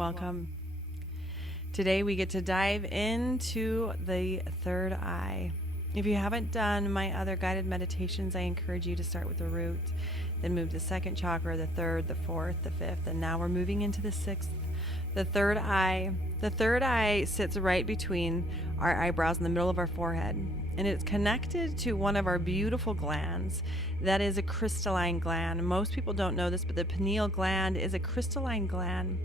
Welcome. Today we get to dive into the third eye. If you haven't done my other guided meditations, I encourage you to start with the root, then move to the second chakra, the third, the fourth, the fifth, and now we're moving into the sixth, the third eye. The third eye sits right between our eyebrows in the middle of our forehead, and it's connected to one of our beautiful glands. That is a crystalline gland. Most people don't know this, but the pineal gland is a crystalline gland.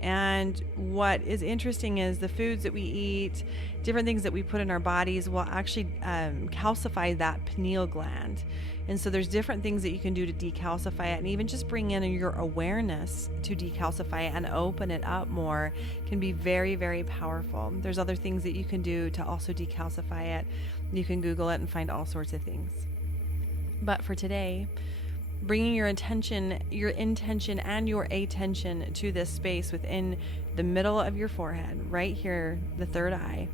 And what is interesting is the foods that we eat, different things that we put in our bodies will actually calcify that pineal gland. And so there's different things that you can do to decalcify it, and even just bring in your awareness to decalcify it and open it up more can be very, very powerful. There's other things that you can do to also decalcify it. You can Google it and find all sorts of things. But for today, bringing your intention and your attention to this space within the middle of your forehead, right here, the third eye.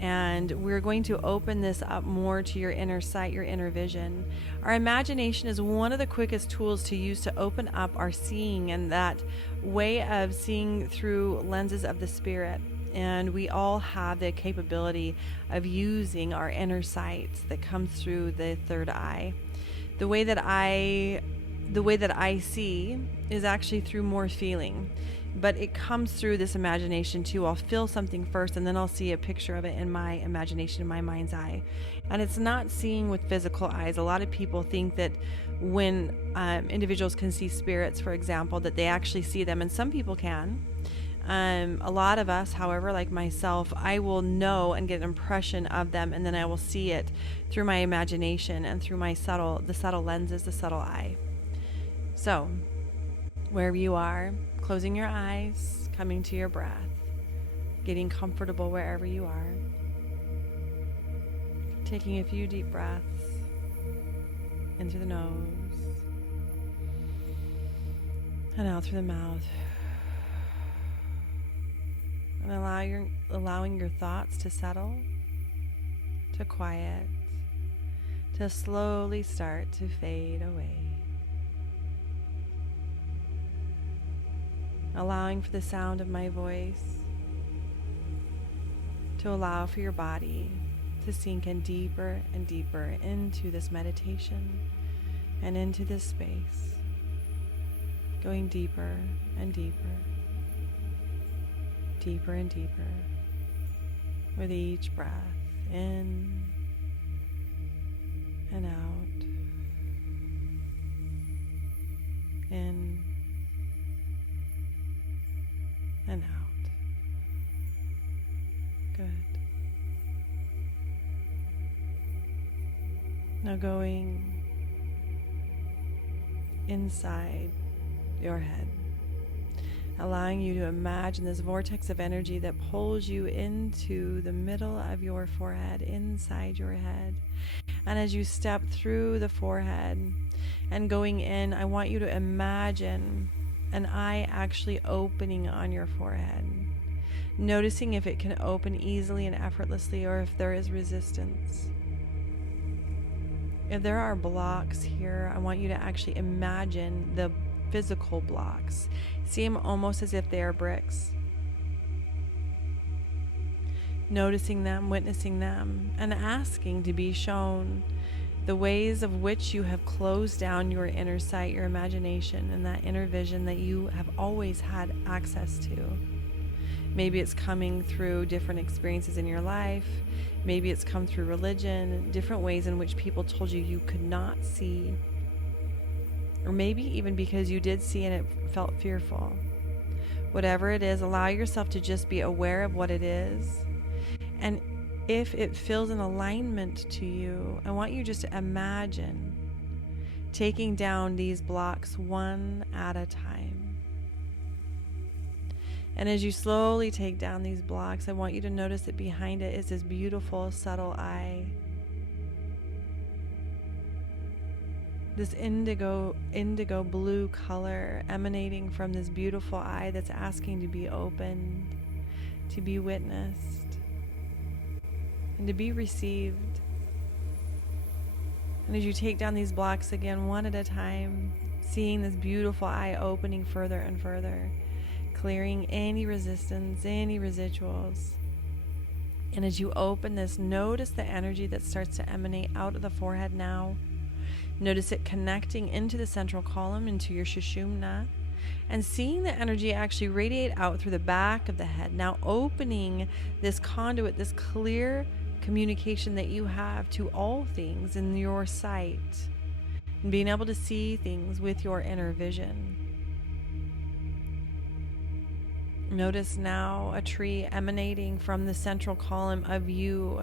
And we're going to open this up more to your inner sight, your inner vision. Our imagination is one of the quickest tools to use to open up our seeing, and that way of seeing through lenses of the spirit. And we all have the capability of using our inner sight that comes through the third eye. The way that I see is actually through more feeling, but it comes through this imagination too. I'll feel something first, and then I'll see a picture of it in my imagination, in my mind's eye. And it's not seeing with physical eyes. A lot of people think that when individuals can see spirits, for example, that they actually see them, and some people can. A lot of us, however, like myself, I will know and get an impression of them, and then I will see it through my imagination and through the subtle lenses, the subtle eye. So, wherever you are, closing your eyes, coming to your breath, getting comfortable wherever you are, taking a few deep breaths in through the nose and out through the mouth. And allowing your thoughts to settle, to quiet, to slowly start to fade away. Allowing for the sound of my voice to allow for your body to sink in deeper and deeper into this meditation and into this space, going deeper and deeper. Deeper and deeper with each breath in and out, in and out. Good. Now going inside your head, allowing you to imagine this vortex of energy that pulls you into the middle of your forehead, inside your head. And as you step through the forehead and going in, I want you to imagine an eye actually opening on your forehead, noticing if it can open easily and effortlessly, or if there is resistance. If there are blocks here, I want you to actually imagine the physical blocks. See them almost as if they are bricks. Noticing them, witnessing them, and asking to be shown the ways of which you have closed down your inner sight, your imagination, and that inner vision that you have always had access to. Maybe it's coming through different experiences in your life. Maybe it's come through religion, different ways in which people told you you could not see. Or maybe even because you did see and it felt fearful. Whatever it is, allow yourself to just be aware of what it is. And if it feels in alignment to you, I want you just to imagine taking down these blocks one at a time. And as you slowly take down these blocks, I want you to notice that behind it is this beautiful, subtle eye. This indigo blue color emanating from this beautiful eye that's asking to be opened, to be witnessed, and to be received. And as you take down these blocks again, one at a time, seeing this beautiful eye opening further and further, clearing any resistance, any residuals. And as you open this, notice the energy that starts to emanate out of the forehead now. Notice it connecting into the central column, into your Sushumna, and seeing the energy actually radiate out through the back of the head. Now opening this conduit, this clear communication that you have to all things in your sight, and being able to see things with your inner vision. Notice now a tree emanating from the central column of you,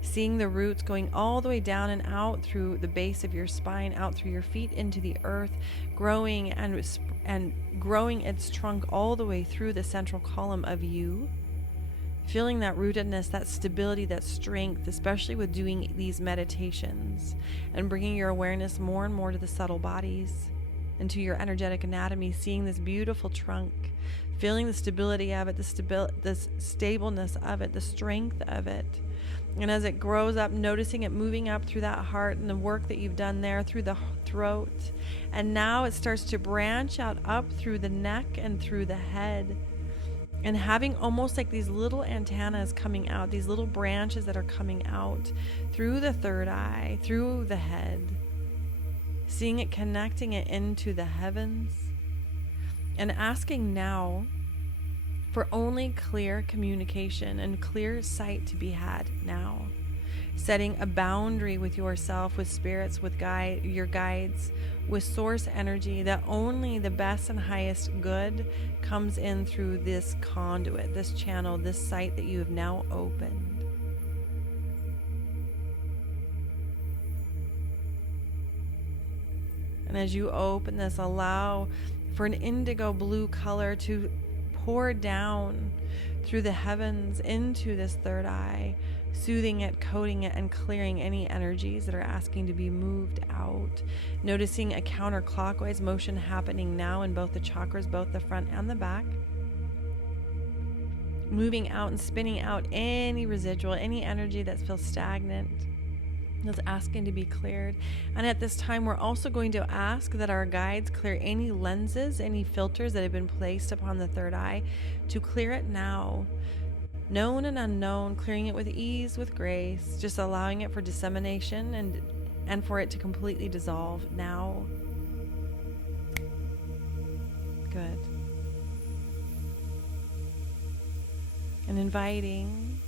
seeing the roots going all the way down and out through the base of your spine, out through your feet into the earth, growing and growing its trunk all the way through the central column of you. Feeling that rootedness, that stability, that strength, especially with doing these meditations and bringing your awareness more and more to the subtle bodies, into your energetic anatomy, seeing this beautiful trunk, feeling the stability of it, the stableness of it, the strength of it. And as it grows up, noticing it moving up through that heart and the work that you've done there through the throat. And now it starts to branch out up through the neck and through the head. And having almost like these little antennas coming out, these little branches that are coming out through the third eye, through the head. Seeing it, connecting it into the heavens, and asking now for only clear communication and clear sight to be had now. Setting a boundary with yourself, with spirits, with your guides, with source energy, that only the best and highest good comes in through this conduit, this channel, this sight that you have now opened. And as you open this, allow for an indigo blue color to pour down through the heavens into this third eye, soothing it, coating it, and clearing any energies that are asking to be moved out. Noticing a counterclockwise motion happening now in both the chakras, both the front and the back. Moving out and spinning out any residual, any energy that feels stagnant, that's asking to be cleared. And at this time, we're also going to ask that our guides clear any lenses, any filters that have been placed upon the third eye, to clear it now. Known and unknown, clearing it with ease, with grace, just allowing it for dissemination and for it to completely dissolve now. Good. And inviting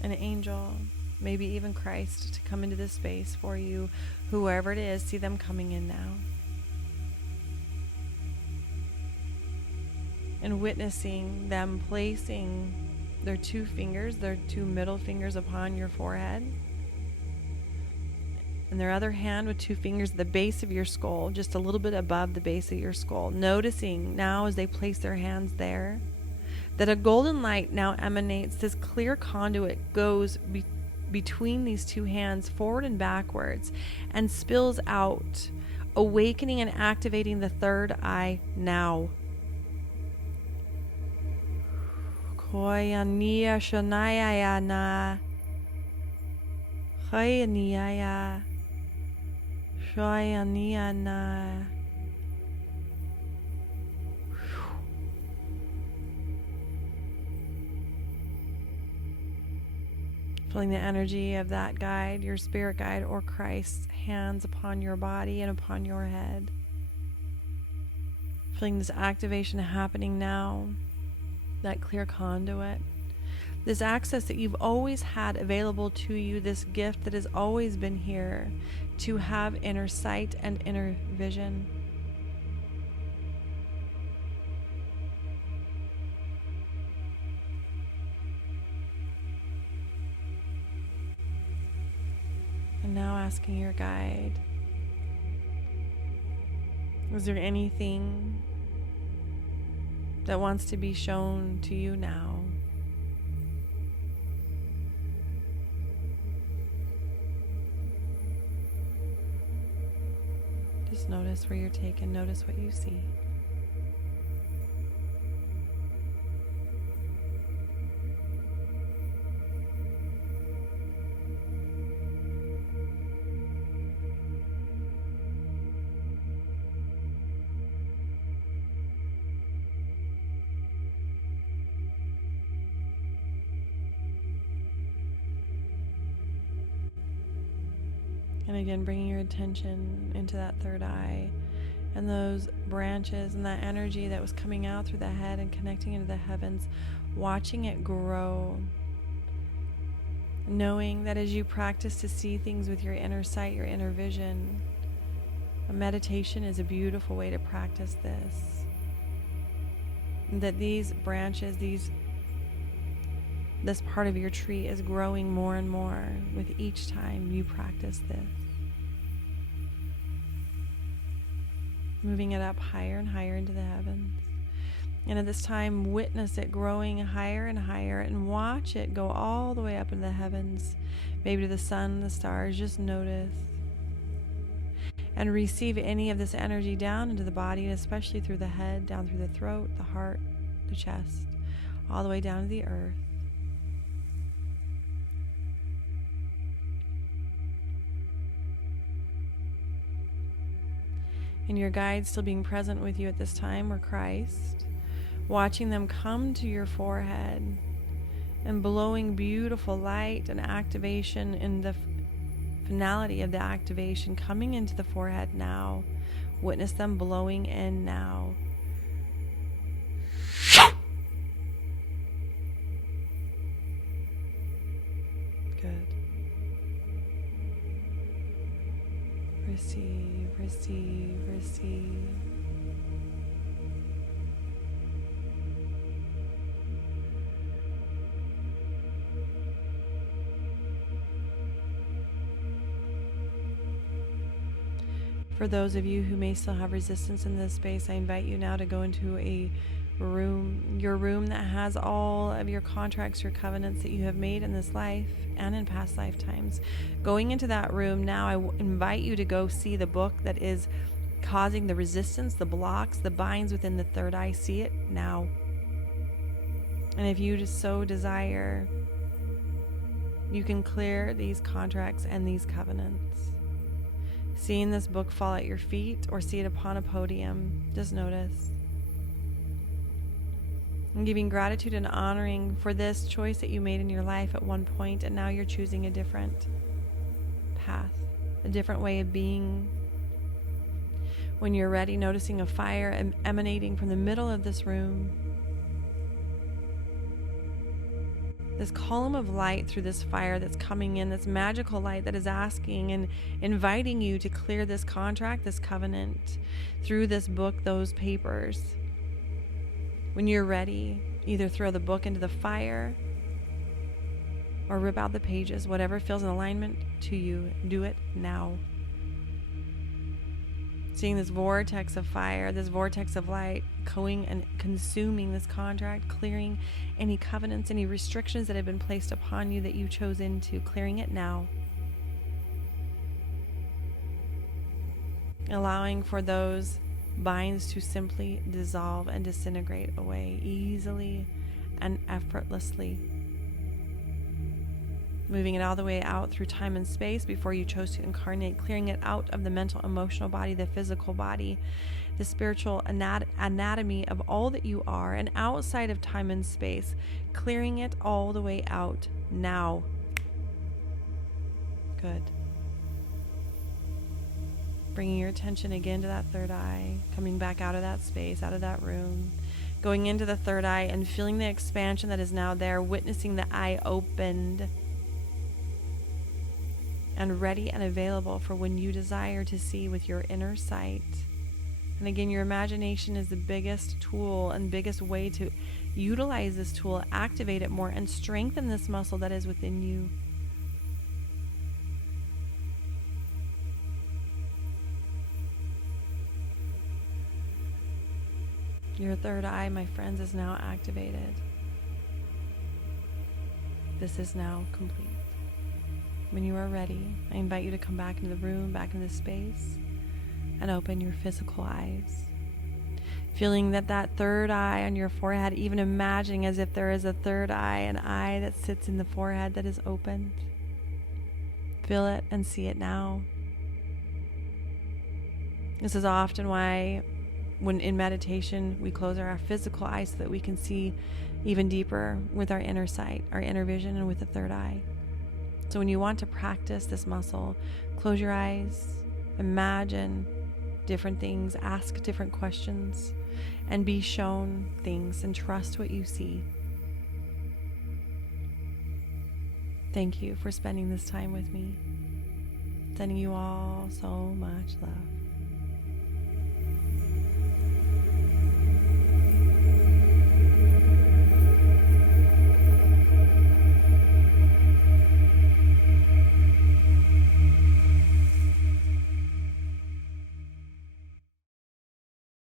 an angel, maybe even Christ, to come into this space for you, whoever it is. See them coming in now. And witnessing them placing their two fingers, their two middle fingers upon your forehead. And their other hand with two fingers at the base of your skull, just a little bit above the base of your skull. Noticing now as they place their hands there, that a golden light now emanates. This clear conduit goes between these two hands, forward and backwards, and spills out, awakening and activating the third eye now. Koyania Shanayana Hayaniya Shayaniana. Feeling the energy of that guide, your spirit guide or Christ's hands upon your body and upon your head. Feeling this activation happening now, that clear conduit, this access that you've always had available to you, this gift that has always been here to have inner sight and inner vision. And now asking your guide, is there anything that wants to be shown to you now? Just notice where you're taken, notice what you see. And again, bringing your attention into that third eye and those branches and that energy that was coming out through the head and connecting into the heavens, watching it grow, knowing that as you practice to see things with your inner sight, your inner vision, a meditation is a beautiful way to practice this. That these branches, this part of your tree is growing more and more with each time you practice this. Moving it up higher and higher into the heavens. And at this time, witness it growing higher and higher and watch it go all the way up into the heavens, maybe to the sun, the stars. Just notice. And receive any of this energy down into the body, and especially through the head, down through the throat, the heart, the chest, all the way down to the earth. And your guides still being present with you at this time were Christ, watching them come to your forehead and blowing beautiful light and activation in the finality of the activation coming into the forehead now. Witness them blowing in now. Good. Receive, receive, receive. For those of you who may still have resistance in this space, I invite you now to go into a room, your room that has all of your contracts, your covenants that you have made in this life and in past lifetimes. Going into that room now, I invite you to go see the book that is causing the resistance, the blocks, the binds within the third eye. See it now. And if you just so desire, you can clear these contracts and these covenants. Seeing this book fall at your feet or see it upon a podium, just notice. And giving gratitude and honoring for this choice that you made in your life at one point, and now you're choosing a different path, a different way of being. When you're ready, noticing a fire emanating from the middle of this room. This column of light through this fire that's coming in, this magical light that is asking and inviting you to clear this contract, this covenant, through this book, those papers. When you're ready, either throw the book into the fire or rip out the pages, whatever feels in alignment to you, do it now. Seeing this vortex of fire, this vortex of light going and consuming this contract, clearing any covenants, any restrictions that have been placed upon you that you chose into, clearing it now. Allowing for those binds to simply dissolve and disintegrate away easily and effortlessly. Moving it all the way out through time and space before you chose to incarnate, clearing it out of the mental, emotional body, the physical body, the spiritual anatomy of all that you are, and outside of time and space, clearing it all the way out now. Good. Bringing your attention again to that third eye, coming back out of that space, out of that room, going into the third eye and feeling the expansion that is now there, witnessing the eye opened and ready and available for when you desire to see with your inner sight. And again, your imagination is the biggest tool and biggest way to utilize this tool, activate it more, and strengthen this muscle that is within you. Your third eye, my friends, is now activated. This is now complete. When you are ready, I invite you to come back into the room, back into space, and open your physical eyes. Feeling that third eye on your forehead, even imagining as if there is a third eye, an eye that sits in the forehead that is opened. Feel it and see it now. This is often why when in meditation we close our physical eyes so that we can see even deeper with our inner sight, our inner vision, and with the third eye. So when you want to practice this muscle, close your eyes, imagine different things, ask different questions, and be shown things and trust what you see. Thank you for spending this time with me. Sending you all so much love.